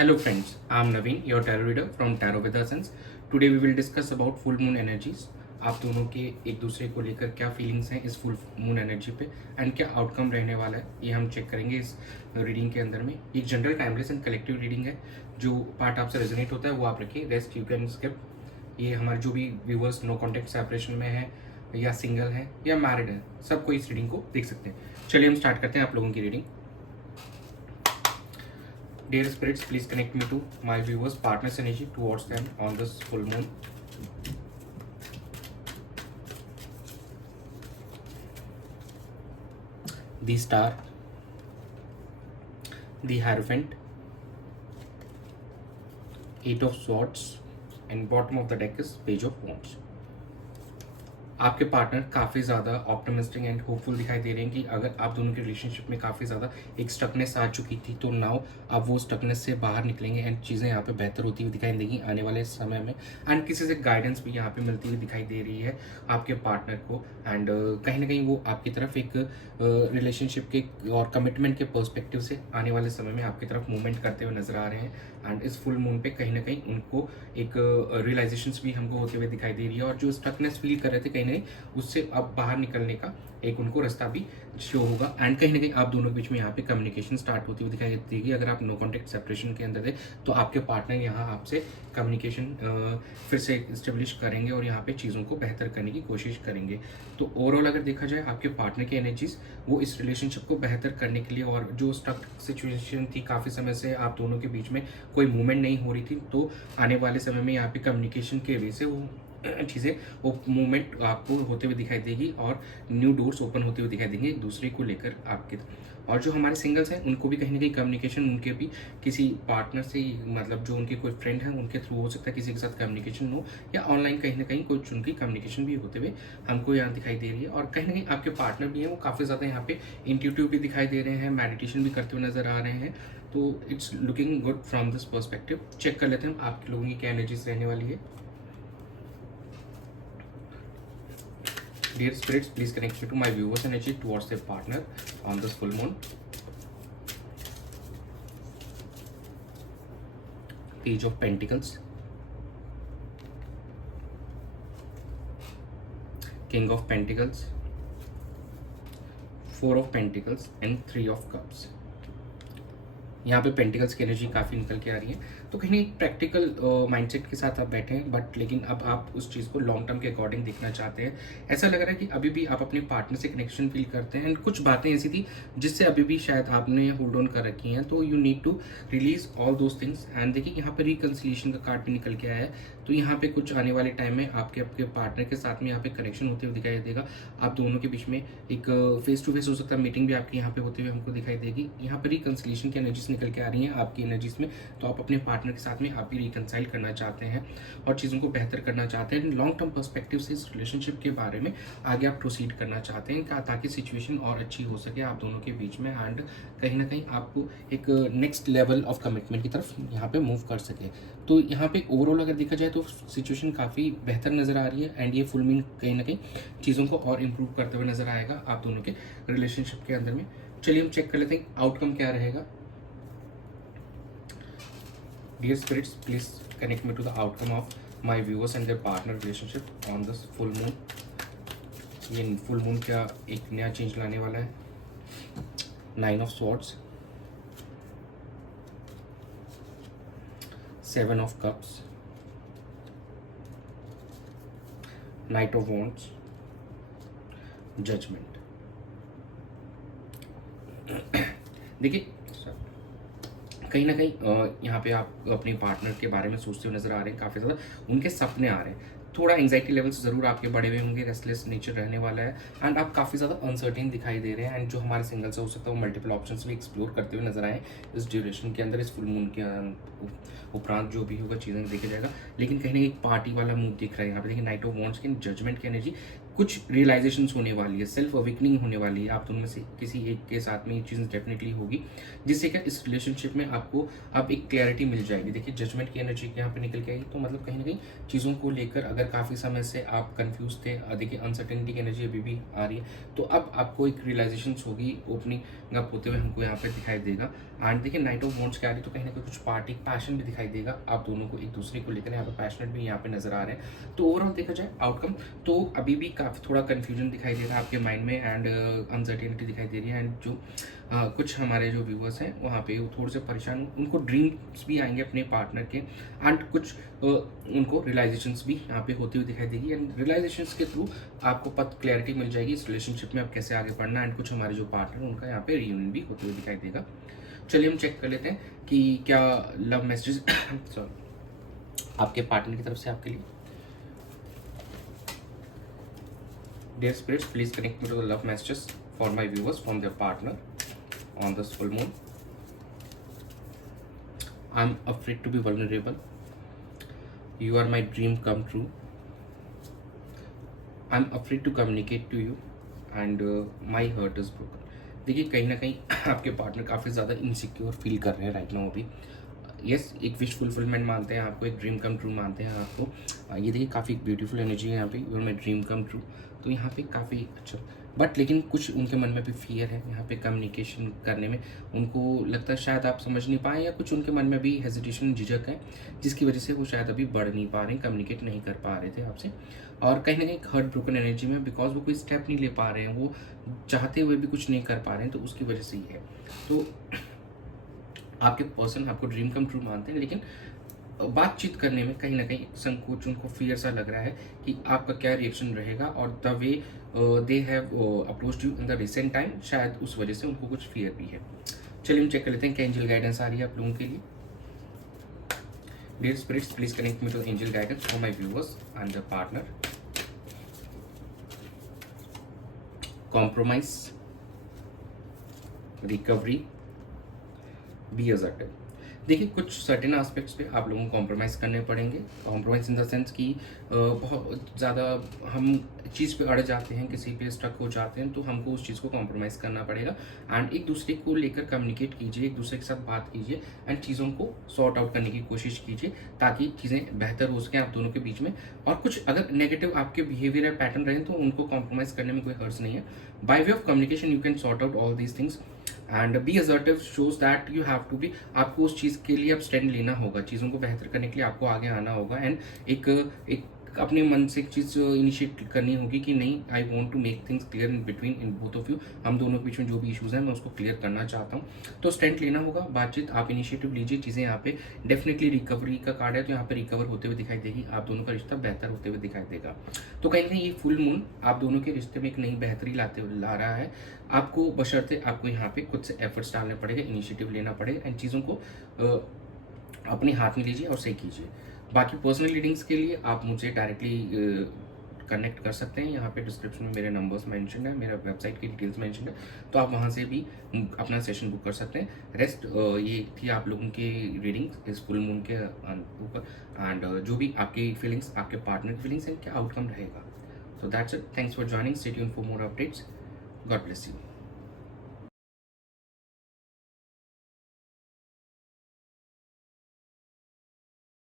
Hello friends, I am Naveen, your tarot reader from Tarot with Essence. Today we will discuss about full moon energies. आप दोनों के एक दूसरे को लेकर क्या फीलिंग्स हैं इस फुल मून एनर्जी पे एंड क्या आउटकम रहने वाला है ये हम चेक करेंगे इस रीडिंग के अंदर में। एक general timeless and collective reading है। जो पार्ट आपसे रेजोनेट होता है वो आप रखिए, रेस्ट यू कैन स्किप। ये हमारे जो भी व्यूवर्स नो कॉन्टेक्ट सेपरेशन में है या सिंगल है या मैरिड है, सबको इस रीडिंग को देख सकते हैं। चलिए हम स्टार्ट करते हैं आप लोगों की reading. Dear spirits, please connect me to my viewers' partners energy towards them on this full moon. The Star, the Hierophant, Eight of Swords, and bottom of the deck is Page of Wands. आपके partner काफ़ी ज़्यादा optimistic and hopeful दिखाई दे रहे हैं कि अगर आप दोनों के रिलेशनशिप में काफ़ी ज़्यादा एक स्टकनेस आ चुकी थी तो नाउ आप वो स्टकनेस से बाहर निकलेंगे एंड चीज़ें यहाँ पे बेहतर होती हुई दिखाई देंगी आने वाले समय में। एंड किसी से गाइडेंस भी यहाँ पे मिलती हुई दिखाई दे रही है आपके पार्टनर को। एंड कहीं ना कहीं वो आपकी तरफ एक रिलेशनशिप के और कमिटमेंट के पर्सपेक्टिव से आने वाले समय में आपकी तरफ मूवमेंट करते हुए नजर आ रहे हैं। एंड इस फुल मून पे कहीं ना कहीं उनको एक रियलाइजेशंस भी हमको होते हुए दिखाई दे रही है और जो स्टकनेस फील कर रहे थे कहीं ना कहीं उससे अब बाहर निकलने का एक उनको रास्ता भी शो होगा। एंड कहीं ना कहीं आप दोनों के बीच में यहाँ पे कम्युनिकेशन स्टार्ट होती हुई दिखाई देगी। अगर आप नो कॉन्टेक्ट सेपरेशन के अंदर थे तो आपके पार्टनर यहाँ आपसे कम्युनिकेशन फिर से इस्टेब्लिश करेंगे और यहाँ पे चीज़ों को बेहतर करने की कोशिश करेंगे। तो ओवरऑल अगर देखा जाए आपके पार्टनर की एनर्जीज वो इस रिलेशनशिप को बेहतर करने के लिए, और जो स्टक सिचुएशन थी काफ़ी समय से आप दोनों के बीच में कोई मूवमेंट नहीं हो रही थी, तो आने वाले समय में यहाँ पे कम्युनिकेशन के वजह से वो चीज़ें वो मूवमेंट आपको होते हुए दिखाई देगी और न्यू डोर्स ओपन होते हुए दिखाई देंगे एक दूसरे को लेकर आपके। और जो हमारे सिंगल्स हैं उनको भी कहीं ना कहीं कम्युनिकेशन उनके भी किसी पार्टनर से, मतलब जो उनके कोई फ्रेंड हैं उनके थ्रू हो सकता है किसी के साथ कम्युनिकेशन हो, या ऑनलाइन कहीं ना कहीं कुछ उनकी कम्युनिकेशन भी होते हुए हमको यहाँ दिखाई दे रही है। और कहीं ना कहीं आपके पार्टनर भी हैं वो काफ़ी ज़्यादा यहाँ पे इंट्यूटिव भी दिखाई दे रहे हैं, मेडिटेशन भी करते हुए नजर आ रहे हैं। तो it's looking good from this perspective. Check कर लेते हैं हम आप लोगों की क्या एनर्जीज रहने वाली है। Dear spirits, please connect me to my viewers' energy towards their partner on this full moon. Page of Pentacles, King of Pentacles, Four of Pentacles and Three of Cups. यहाँ पे पेंटिकल्स की energy काफ़ी निकल के आ रही है। तो कहीं प्रैक्टिकल माइंडसेट के साथ आप बैठे हैं, बट लेकिन अब आप उस चीज़ को लॉन्ग टर्म के अकॉर्डिंग देखना चाहते हैं। ऐसा लग रहा है कि अभी भी आप अपने पार्टनर से कनेक्शन फील करते हैं एंड कुछ बातें ऐसी थी जिससे अभी भी शायद आपने होल्ड ऑन कर रखी हैं, तो you need to release all those things. And देखिए यहाँ पर रिकन्सिलिएशन का कार्ड भी निकल के आया है, तो यहाँ पे कुछ आने वाले टाइम में आपके आपके पार्टनर के साथ में यहाँ पे कनेक्शन होते हुए दिखाई देगा। आप दोनों के बीच में एक फेस टू फेस हो सकता है मीटिंग भी आपकी यहाँ पे होते हुए हमको दिखाई देगी। यहाँ पर रिकन्सिलिएशन की एनर्जीज निकल के आ रही हैं आपकी एनर्जीज में, तो आप अपने पार्टनर के साथ में आप भी रिकनसाइल करना चाहते हैं और चीज़ों को बेहतर करना चाहते हैं। लॉन्ग टर्म पर्सपेक्टिव से इस रिलेशनशिप के बारे में आगे आप प्रोसीड करना चाहते हैं ताकि सिचुएशन और अच्छी हो सके आप दोनों के बीच में, एंड कहीं ना कहीं आपको एक नेक्स्ट लेवल ऑफ कमिटमेंट की तरफ यहाँ पे मूव कर सके। तो यहाँ पे ओवरऑल अगर देखा जाए तो सिचुएशन काफ़ी बेहतर नज़र आ रही है एंड ये फुल मून कहीं ना कहीं चीज़ों को और इम्प्रूव करते हुए नजर आएगा आप दोनों के रिलेशनशिप के अंदर में। चलिए हम चेक कर लेते हैं आउटकम क्या रहेगा। Dear spirits, please connect me to the outcome of my viewers and their partner relationship on this full moon. ये full moon क्या एक नया चेंज लाने वाला है। 9 of Swords, 7 of Cups, Knight of Wands, Judgment। देखिए कहीं ना कहीं यहाँ पे आप अपने पार्टनर के बारे में सोचते हुए नजर आ रहे हैं, काफ़ी ज़्यादा उनके सपने आ रहे हैं। थोड़ा एंजाइटी लेवल्स ज़रूर आपके बढ़े हुए होंगे, रेस्टलेस नेचर रहने वाला है एंड आप काफ़ी ज़्यादा अनसर्टेन दिखाई दे रहे हैं। एंड जो हमारे सिंगल्स हो सकता है वो मल्टीपल ऑप्शंस भी एक्सप्लोर करते हुए नजर आए इस ड्यूरेशन के अंदर। इस फुल मून के उपरांत जो भी होगा चीज़ें देखा जाएगा, लेकिन कहीं ना कहीं एक पार्टी वाला मूव दिख रहा है यहाँ पे। देखिए नाइट ऑफ वॉन्ड्स की जजमेंट की एनर्जी, कुछ रियलाइजेशंस होने वाली है, सेल्फ अवेकनिंग होने वाली है आप दोनों में से किसी एक के साथ में ये चीज़ डेफिनेटली होगी, जिससे क्या इस रिलेशनशिप में आपको अब एक क्लैरिटी मिल जाएगी। देखिए जजमेंट की एनर्जी यहाँ पे निकल के आई, तो मतलब कहीं ना कहीं चीज़ों को लेकर अगर काफ़ी समय से आप कंफ्यूज थे, देखिए अनसर्टेनिटी की एनर्जी अभी भी आ रही है, तो अब आपको एक रियलाइजेशन होगी, ओपनिंग अप होते हुए हमको यहाँ पे दिखाई देगा। एंड देखिए नाइट ऑफ वॉन्ड्स क्या आ रही है, तो कहीं ना कहीं कुछ पार्टी पैशन भी दिखाई देगा, आप दोनों को एक दूसरे को लेकर यहाँ पे पैशनेट भी यहाँ पे नजर आ रहे हैं। तो ओवरऑल देखा जाए आउटकम, तो अभी भी काफ़ी थोड़ा कन्फ्यूजन दिखाई दे रहा है आपके माइंड में, एंड अनसर्टेनिटी दिखाई दे रही है। एंड जो कुछ हमारे जो व्यूवर्स हैं वहाँ पे वो थोड़े से परेशान, उनको ड्रीम्स भी आएंगे अपने पार्टनर के, एंड कुछ उनको रियलाइजेशंस भी यहाँ पे होती हुई दिखाई देगी। एंड रियलाइजेशंस के थ्रू आपको क्लैरिटी मिल जाएगी इस रिलेशनशिप में अब कैसे आगे बढ़ना, एंड कुछ हमारे जो पार्टनर उनका यहाँ पे रियूनियन भी होते हुए दिखाई देगा। चलिए हम चेक कर लेते हैं कि क्या लव मैसेज सॉरी आपके पार्टनर की तरफ से आपके लिए। Dear spirits, please connect me to the love messages for my viewers from their partner on this full moon. I'm afraid to be vulnerable. You are my dream come true. I'm afraid to communicate to you and my heart is broken. देखिए कहीं ना कहीं आपके partner काफ़ी ज़्यादा insecure feel कर रहे हैं राइट नाउ अभी। यस, एक विश फुलफिलमेंट मानते हैं आपको, एक ड्रीम कम ट्रू मानते हैं आपको। ये देखिए काफ़ी ब्यूटीफुल एनर्जी है यहाँ पे, you are my dream come true. तो यहाँ पे काफ़ी अच्छा, बट लेकिन कुछ उनके मन में भी फियर है यहाँ पे कम्युनिकेशन करने में, उनको लगता है शायद आप समझ नहीं पाए, या कुछ उनके मन में भी हेजिटेशन झिझक है जिसकी वजह से वो शायद अभी बढ़ नहीं पा रहे, कम्युनिकेट नहीं कर पा रहे थे आपसे, और कहीं ना कहीं हर्ट ब्रोकन एनर्जी में, बिकॉज वो कोई स्टेप नहीं ले पा रहे हैं, वो चाहते हुए भी कुछ नहीं कर पा रहे हैं, तो उसकी वजह से ही है। तो आपके पर्सन आपको ड्रीम कम ट्रू मानते हैं, लेकिन बातचीत करने में कहीं ना कहीं संकोच, उनको फियर सा लग रहा है कि आपका क्या रिएक्शन रहेगा, और the way they have approached you in the recent time, शायद उस वजह से उनको कुछ फियर भी है। चलिए हम चेक कर लेते हैं क्या एंजल गाइडेंस आ रही है आप लोगों के लिए। Dear spirits, please connect me to angel guidance for my viewers and the partner. Compromise, recovery, be assertive. देखिए कुछ सर्टेन एस्पेक्ट्स पे आप लोगों को कॉम्प्रोमाइज़ करने पड़ेंगे। कॉम्प्रोमाइज़ इन द सेंस कि बहुत ज़्यादा हम चीज़ पे अड़ जाते हैं, किसी पे स्टक हो जाते हैं, तो हमको उस चीज़ को कॉम्प्रोमाइज़ करना पड़ेगा। एंड एक दूसरे को लेकर कम्युनिकेट कीजिए, एक दूसरे के साथ बात कीजिए, एंड चीज़ों को सॉर्ट आउट करने की कोशिश कीजिए ताकि चीज़ें बेहतर हो सकें आप दोनों के बीच में। और कुछ अगर नेगेटिव आपके बिहेवियर पैटर्न रहे तो उनको कॉम्प्रोमाइज़ करने में कोई हर्ज नहीं है। By way of communication you can sort out all these things. And be assertive shows that you have to be, आपको उस चीज़ के लिए अब स्टैंड लेना होगा, चीज़ों को बेहतर करने के लिए आपको आगे आना होगा, एंड एक अपने मन से एक चीज़ इनिशिएट करनी होगी कि नहीं, I want to make things clear in between in both of you, हम दोनों के बीच में जो भी इशूज़ हैं मैं उसको क्लियर करना चाहता हूँ। तो स्टैंड लेना होगा, बातचीत, आप इनिशिएटिव लीजिए, चीज़ें यहाँ पे डेफिनेटली रिकवरी का कार्ड है, तो यहाँ पे रिकवर होते हुए दिखाई देगी, आप दोनों का रिश्ता बेहतर होते हुए दिखाई देगा। तो कहीं ना कहीं ये फुल मून आप दोनों के रिश्ते में एक नई बेहतरी ला रहा है। आपको बशर्ते आपको यहाँ पे खुद से एफर्ट्स डालने पड़ेगा, इनिशिएटिव लेना पड़ेगा, एंड चीज़ों को अपने हाथ में लीजिए और सही कीजिए। बाकी पर्सनल रीडिंग्स के लिए आप मुझे डायरेक्टली कनेक्ट कर सकते हैं, यहाँ पे डिस्क्रिप्शन में मेरे नंबर्स मेंशन है, मेरा वेबसाइट की डिटेल्स मेंशन है, तो आप वहाँ से भी अपना सेशन बुक कर सकते हैं। रेस्ट ये थी आप लोगों की रीडिंग्स इस फुल मून के ऊपर, एंड जो भी आपकी फीलिंग्स, आपके पार्टनर की फीलिंग्स एंड क्या आउटकम रहेगा। So that's it. Thanks for joining. Stay tuned for more updates. God bless you.